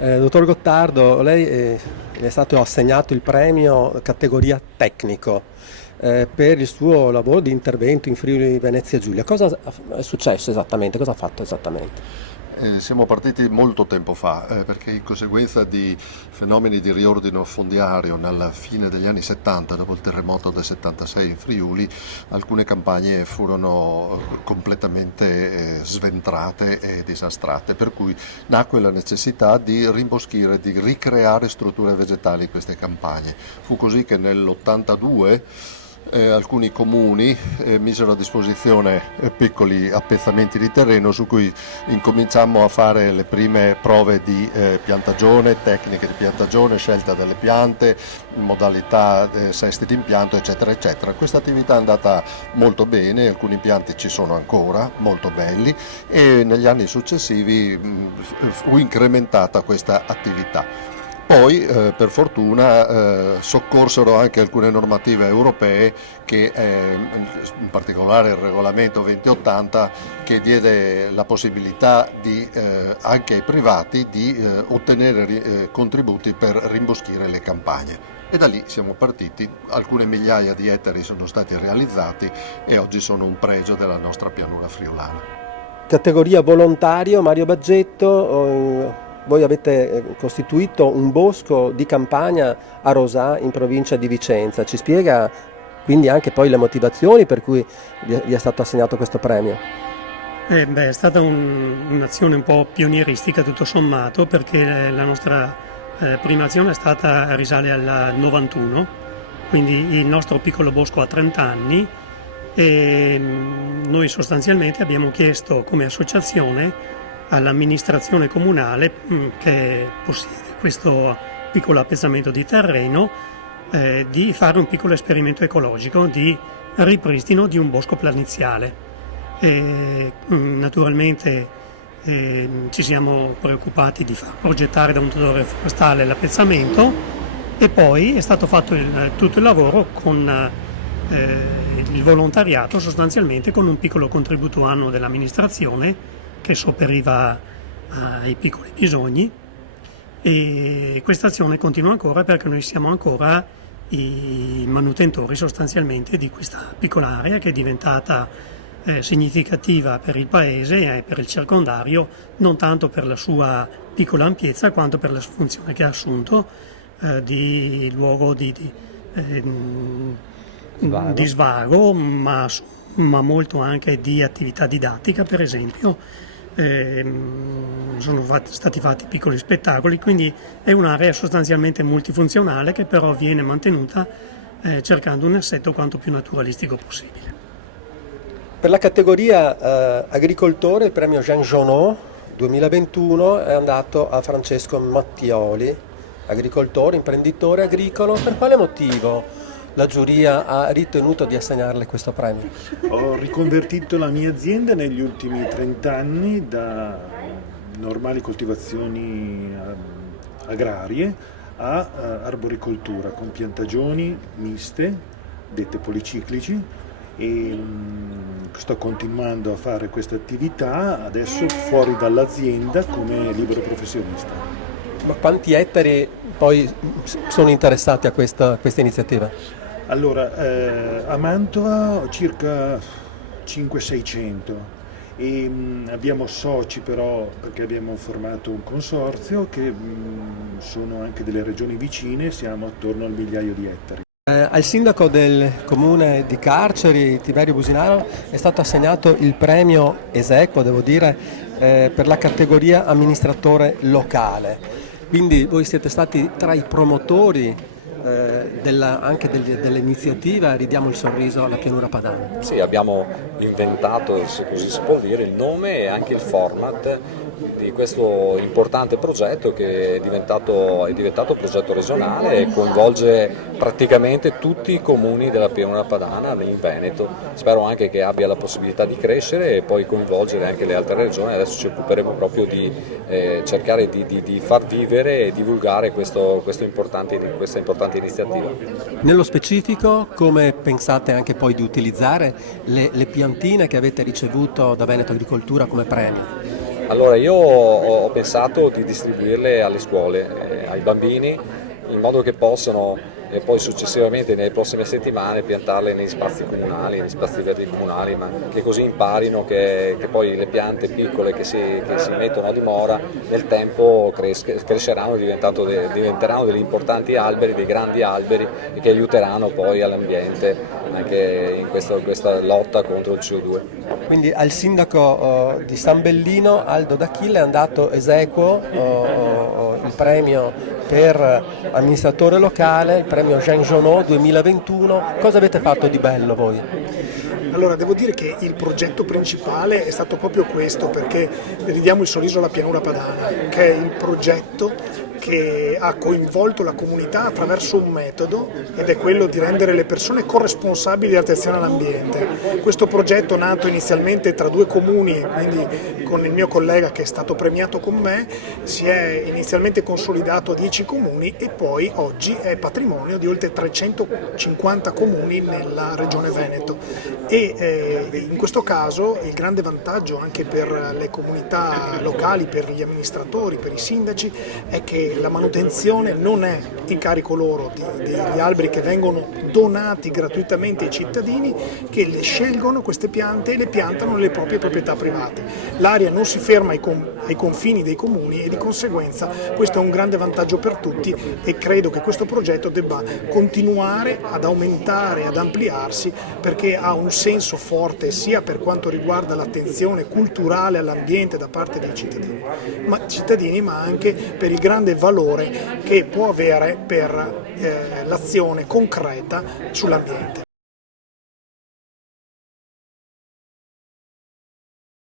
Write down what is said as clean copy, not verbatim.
Dottor Gottardo, lei le è stato assegnato il premio categoria tecnico per il suo lavoro di intervento in Friuli Venezia Giulia. Cosa è successo esattamente? Cosa ha fatto esattamente? Siamo partiti molto tempo fa, perché in conseguenza di fenomeni di riordino fondiario nella fine degli anni 70, dopo il terremoto del 76 in Friuli, alcune campagne furono completamente sventrate e disastrate, per cui nacque la necessità di rimboschire, di ricreare strutture vegetali in queste campagne. Fu così che nell'82 alcuni comuni misero a disposizione piccoli appezzamenti di terreno su cui incominciammo a fare le prime prove di piantagione, tecniche di piantagione, scelta delle piante, modalità, sesti di impianto, eccetera, eccetera. Questa attività è andata molto bene, alcuni impianti ci sono ancora, molto belli, e negli anni successivi fu incrementata questa attività. Poi, per fortuna, soccorsero anche alcune normative europee che, in particolare il regolamento 2080, che diede la possibilità anche ai privati di ottenere contributi per rimboschire le campagne. E da lì siamo partiti, alcune migliaia di ettari sono stati realizzati e oggi sono un pregio della nostra pianura friulana. Categoria volontario, Mario Baggetto. Voi avete costituito un bosco di campagna a Rosà in provincia di Vicenza. Ci spiega quindi anche poi le motivazioni per cui vi è stato assegnato questo premio? È stata un'azione un po' pionieristica tutto sommato, perché la nostra prima azione risale al 91, quindi il nostro piccolo bosco ha 30 anni e noi sostanzialmente abbiamo chiesto come associazione all'amministrazione comunale che possiede questo piccolo appezzamento di terreno di fare un piccolo esperimento ecologico di ripristino di un bosco planiziale. Naturalmente ci siamo preoccupati di far progettare da un tutore forestale l'appezzamento e poi è stato fatto tutto il lavoro con il volontariato, sostanzialmente con un piccolo contributo annuo dell'amministrazione che sopperiva ai piccoli bisogni, e questa azione continua ancora perché noi siamo ancora i manutentori sostanzialmente di questa piccola area che è diventata significativa per il paese e per il circondario, non tanto per la sua piccola ampiezza quanto per la funzione che ha assunto di luogo di svago, ma molto anche di attività didattica, per esempio. Sono stati fatti piccoli spettacoli, quindi è un'area sostanzialmente multifunzionale che però viene mantenuta cercando un assetto quanto più naturalistico possibile. Per la categoria agricoltore il premio Jean Genot 2021 è andato a Francesco Mattioli, agricoltore, imprenditore agricolo. Per quale motivo la giuria ha ritenuto di assegnarle questo premio? Ho riconvertito la mia azienda negli ultimi 30 anni da normali coltivazioni agrarie a arboricoltura con piantagioni miste, dette policiclici, e sto continuando a fare questa attività adesso fuori dall'azienda come libero professionista. Ma quanti ettari poi sono interessati a questa iniziativa? Allora, a Mantova circa 500-600 e abbiamo soci però perché abbiamo formato un consorzio che sono anche delle regioni vicine, siamo attorno al migliaio di ettari. Al sindaco del comune di Carceri, Tiberio Businaro, è stato assegnato il premio esequo, devo dire, per la categoria amministratore locale. Quindi voi siete stati tra i promotori anche dell'iniziativa Ridiamo il sorriso alla pianura padana. Sì, abbiamo inventato, se così si può dire, il nome e anche il format di questo importante progetto che è diventato progetto regionale e coinvolge praticamente tutti i comuni della pianura padana in Veneto. Spero anche che abbia la possibilità di crescere e poi coinvolgere anche le altre regioni. Adesso ci occuperemo proprio di cercare di far vivere e divulgare questa importante iniziativa. Nello specifico, come pensate anche poi di utilizzare le piantine che avete ricevuto da Veneto Agricoltura come premio? Allora io ho pensato di distribuirle alle scuole, ai bambini, in modo che possano e poi successivamente nelle prossime settimane piantarle negli spazi comunali, negli spazi verdi comunali, ma che così imparino che poi le piante piccole che si mettono a dimora nel tempo cresceranno e diventeranno degli importanti alberi, dei grandi alberi che aiuteranno poi all'ambiente anche in questa lotta contro il CO2. Quindi al sindaco di San Bellino, Aldo D'Achille, è andato esequo il premio per amministratore locale, il premio Jean Genot 2021. Cosa avete fatto di bello voi? Allora, devo dire che il progetto principale è stato proprio questo, perché ridiamo il sorriso alla pianura padana, che è il progetto che ha coinvolto la comunità attraverso un metodo, ed è quello di rendere le persone corresponsabili dell'attenzione all'ambiente. Questo progetto, nato inizialmente tra 2 comuni, quindi con il mio collega che è stato premiato con me, si è inizialmente consolidato a 10 comuni e poi oggi è patrimonio di oltre 350 comuni nella regione Veneto. E in questo caso il grande vantaggio anche per le comunità locali, per gli amministratori, per i sindaci, è che la manutenzione non è in carico loro degli alberi che vengono donati gratuitamente ai cittadini, che le scelgono queste piante e le piantano nelle proprie proprietà private. L'area non si ferma ai confini dei comuni e di conseguenza questo è un grande vantaggio per tutti, e credo che questo progetto debba continuare ad aumentare, ad ampliarsi, perché ha un senso forte sia per quanto riguarda l'attenzione culturale all'ambiente da parte dei cittadini, ma anche per il grande valore che può avere per l'azione concreta sull'ambiente.